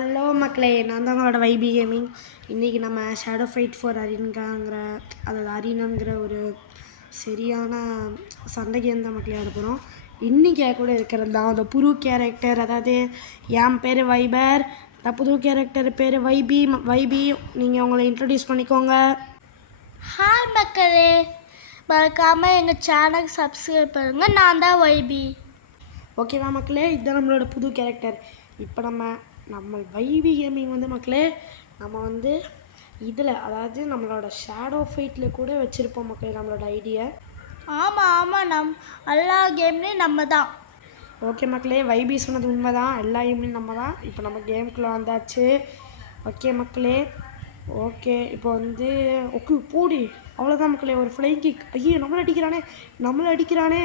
Hello மக்களே, நான் தான் உங்களோட வைபி கேமிங். இன்றைக்கி நம்ம ஷேடோ ஃபைட் ஃபார் அரின்காங்கிற அதாவது அரினாங்கிற ஒரு சரியான சண்டை கேம் தான் மக்களே அனுப்புகிறோம். இன்றைக்கி கூட இருக்கிறது தான் அந்த புது கேரக்டர். அதாவது என் பேர் வைபர், அந்த புது கேரக்டர் பேர் வைபி. நீங்கள் உங்களை இன்ட்ரடியூஸ் பண்ணிக்கோங்க. ஹாய் மக்களே, மறக்காமல் எங்கள் சேனல் சப்ஸ்கிரைப் பண்ணுங்கள். நான் தான் வைபி. ஓகேவா மக்களே, இதுதான் நம்மளோட புது கேரக்டர். இப்போ நம்ம வைபி கேமிங் மக்களே நம்ம இதில் அதாவது நம்மளோட ஷேடோ ஃபைட்டில் கூட வச்சுருப்போம் மக்களே நம்மளோட ஐடியா. ஆமாம் எல்லா கேம்லேயும் நம்ம தான். ஓகே மக்களே, வைபி சொன்னது உண்மை தான், எல்லா கேம்லேயும் நம்ம தான். இப்போ நம்ம கேமுக்குள்ளே வந்தாச்சு. ஓகே மக்களே, ஓகே இப்போ ஓகே போடி, அவ்வளோதான் மக்களே, ஒரு ஃப்ளைங் கிக். ஐயோ நம்மளை அடிக்கிறானே.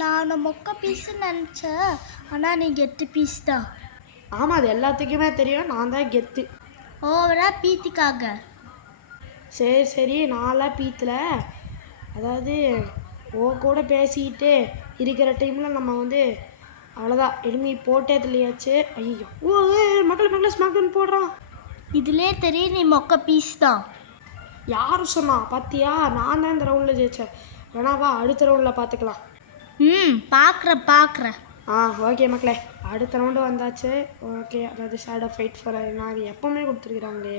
நான் மொக்க பீஸுன்னு நினச்சேன், ஆனால் நீ கெத்து பீஸ் தான். ஆமாம், அது எல்லாத்துக்குமே தெரியும், நான் தான் கெத்து. ஓவரா பீத்திக்காக. சரி நான்லாம் பீத்தில். அதாவது கூட பேசிக்கிட்டு இருக்கிற டைமில் நம்ம அவ்வளோதான் எனிமி போட்டே தெளியாச்சு. ஐயோ மக்கள் ஸ்மாக்டவுன் போடுறான். இதிலே தெரியும் நீ மொக்க பீஸ் தான். யாரும் சொன்னா பார்த்தியா, நான் தான் இந்த ரவுண்டில் ஜெயித்தேன். வேணாவா அடுத்த ரவுண்டில் பார்த்துக்கலாம். பார்க்குறேன். ஓகே மக்களே, அடுத்த ரவுண்டு வந்தாச்சு. ஓகே, அதாவது ஷேடோ ஃபைட் ஃபார் நாங்கள் எப்போவுமே கொடுத்துருக்குறாங்களே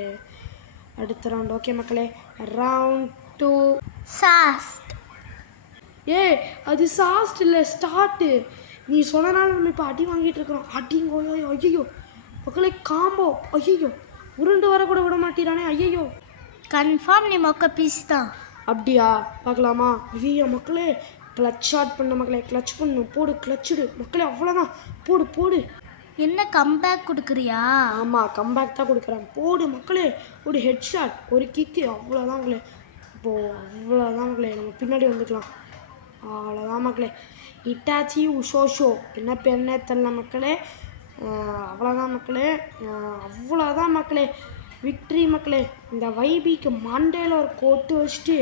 அடுத்த ரவுண்டு. ஓகே மக்களே, ரவுண்ட் 2 சாஸ்ட். அது சாஸ்ட் இல்லை, ஸ்டார்ட்டு. நீ சொன்னனால நம்ம இப்போ அடி வாங்கிட்டு இருக்கிறோம். அடிங்கோ. ஐயோ மக்களே, காம்போ. ஐயோ உருண்டு வர கூட விட மாட்டேறானே. ஐயோ கன்ஃபார்ம் நீ மொக்க பீஸ் தான். அப்படியா, பார்க்கலாமா? ஐயோ மக்களே, கிளச் ஷாட் பண்ண மக்களே, கிளச் பண்ணு, போடு, கிளச்சுடு மக்களே, அவ்வளோதான். போடு. என்ன கம்பேக் கொடுக்குறியா? ஆமாம், கம்பேக் தான் கொடுக்குறேன். போடு மக்களே, ஒரு ஹெட் ஷாட், ஒரு கிக்கு, அவ்வளோதான் மக்களே. அவ்வளோதான் மக்களே, நம்ம பின்னாடி வந்துக்கலாம். அவ்வளோதான் மக்களே, இட்டாச்சி உஷோஷோ என்ன பேருன்னே தெரியல மக்களே. அவ்வளோதான் மக்களே, விக்ட்ரி மக்களே. இந்த வைபிக்கு மண்டையில் ஒரு கோட்டு வச்சுட்டு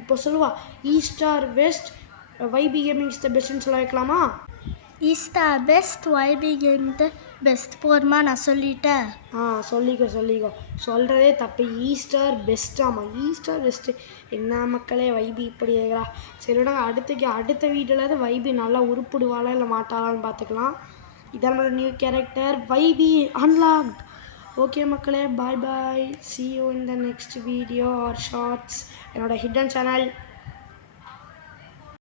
இப்போ சொல்லுவா east or west, YB gaming is the பெஸ்ட்னு சொல்ல வைக்கலாமா? East or best, YB gaming the best. போதுமா, நான் சொல்லிட்டேன். சொல்லிக்கோ சொல்கிறதே தப்பு. East or best. ஆமாம், ஈஸ்ட் ஆர் பெஸ்ட்டு. என்ன மக்களே, வைபி இப்படி கேட்குறா. சரி விட, அடுத்த வீட்டில் வைபி நல்லா உருப்பிடுவாளா இல்லை மாட்டாளான்னு பார்த்துக்கலாம். இதான் நம்மளோட நியூ கேரக்டர் வைபி அன்லாக்ட். ஓகே மக்களே, பாய். See you in the next video or shorts. என்னோட ஹிடன் சேனல்